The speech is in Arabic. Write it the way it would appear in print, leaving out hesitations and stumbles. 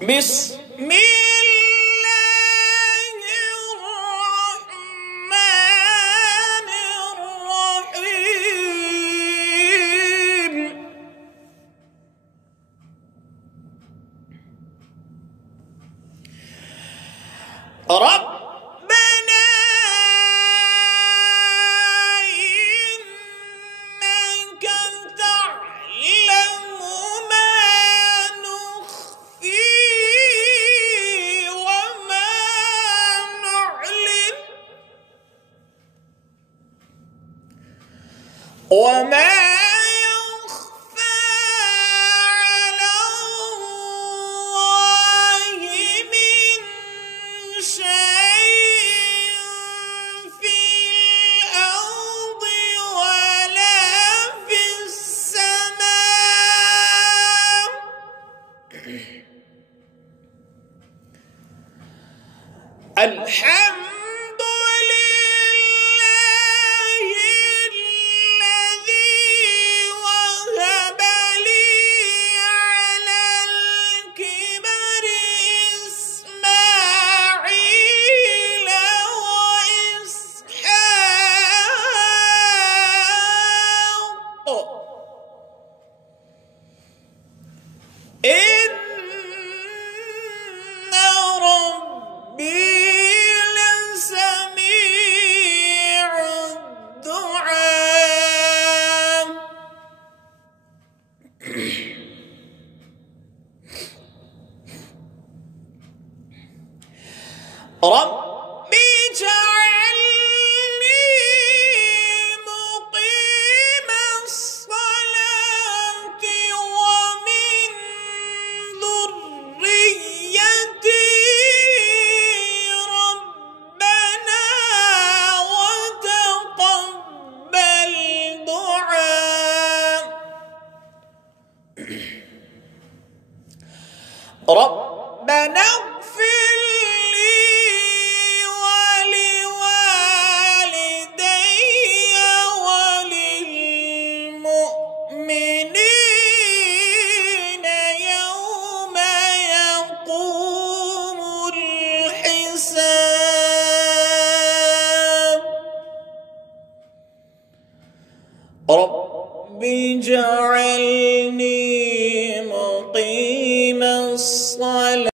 بسم الله الرحمن الرحيم. ربنا إنك تعلم ما نخفي وما نعلن وما يخفى على الله من شيء في الأرض ولا في السماء. الحمد لله الذي وهب لي على الكبر إسماعيل وإسحاق إن ربي لسميع الدعاء. ربي اجعلني مقيم الصلاة ومن ذريتي ربنا وتقبل دعاء. ربنا اغفر لي ولوالدي وللمؤمنين يوم يقوم الحساب. رب اجعلني